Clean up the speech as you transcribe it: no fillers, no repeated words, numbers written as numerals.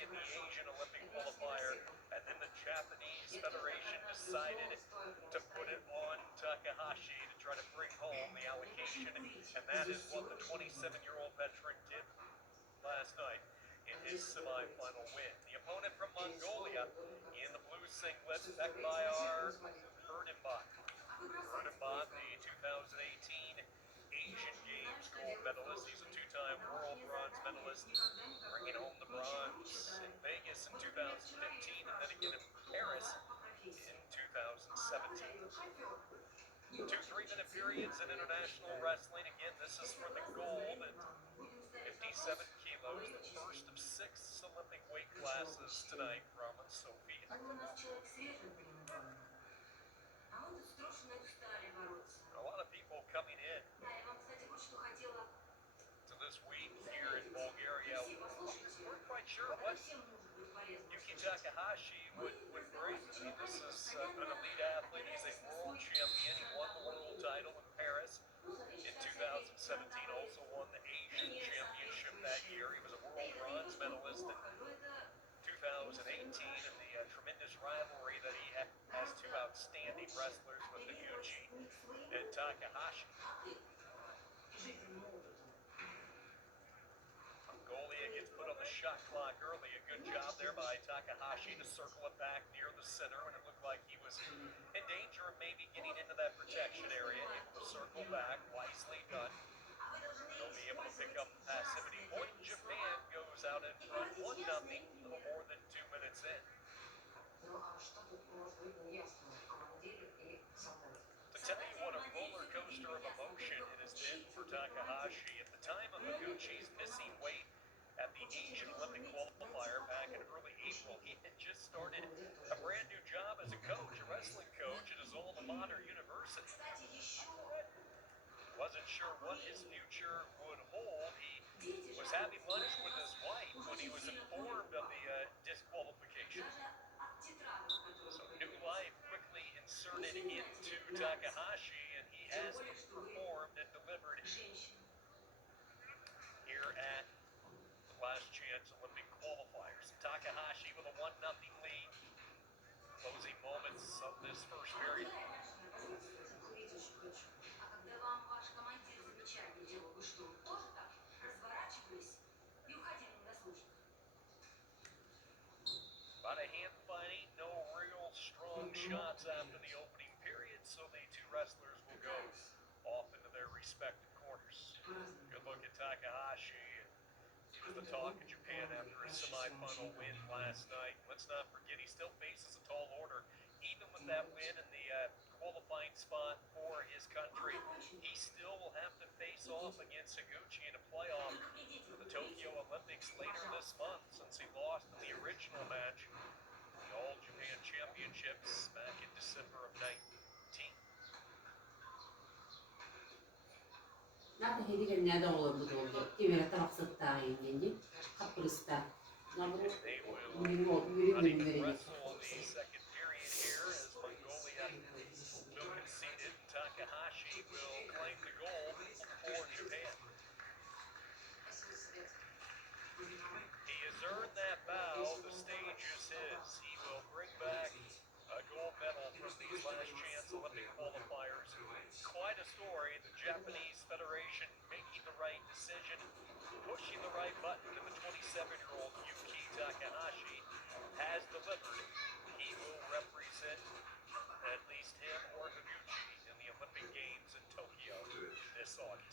in the Asian Olympic qualifier, and then the Japanese Federation decided to put it on Takahashi to try to bring home the allocation, and that is what the 27-year-old veteran did last night in his semifinal win. The opponent from Mongolia in the blue singlet, Bekbayar Erdinbot. Erdinbot, the 2018 Asian Games gold medalist. He's a two-time world bronze medalist, bringing home the bronze in Vegas in 2015 and then again in Paris in 2017. 2 3-minute periods in international wrestling. Again, this is for the gold at 57 kilos, the first of 6 Olympic weight classes tonight from Sofia. A lot of people coming in to this week here in Bulgaria. We're quite sure what Yuki Takahashi would bring. I mean, this is an elite athlete. He's a world champion. He won the world title in Paris in 2017, also won the Asian Championship that year. He was a world bronze medalist in 2018, and the tremendous rivalry that he has two outstanding wrestlers with Higuchi and Takahashi. Mongolia gets put on the shot clock early. A good job there by Takahashi to circle it back near the center when it looked like he was in danger of maybe getting into that protection area. Able to circle back, wisely done. They'll be able to pick up the passivity point. Japan goes out in front 1-0, a little more than 2 minutes in. To tell you what a roller coaster of emotion it has been for Takahashi, at the time of Higuchi's missing weight at the Asian Olympic qualifier back in early April, he had just started a brand new job as a coach, a wrestling coach at his alma mater university. Wasn't sure what his future would hold. He was having lunch with his wife when he was informed of the disqualification. So new life quickly inserted into Takahashi, and he has performed and delivered here at the Last Chance Olympic qualifiers. Takahashi with a 1-0 lead. Closing moments of this first period. About a hand fighting, no real strong shots after the opening period, so the two wrestlers will go off into their respective corners. Good look at Takahashi. He was the talk of Japan after his semifinal win last night. Let's not forget, he still faces a tall order. Even with that win in the qualifying spot for his country, he still will have to face off against Higuchi in a playoff for the Tokyo Olympics later this month, since he lost in the original match, the All Japan Championships, back in December of 19. 나도 해리가 내가 오늘 도 기회가 따라갔다 이제 카프리스타 나도 우리 내리니 Second period here as Mongolia will concede it. Takahashi will claim the goal for Japan. He has earned that bow. The stage is his. He will bring back a gold medal from these Last Chance Olympic qualifiers. Quite a story. The Japanese Federation making the right decision, pushing the right button, and the 27-year-old Yuki Takahashi has delivered. He will represent at least him or Higuchi in the Olympic Games in Tokyo this August.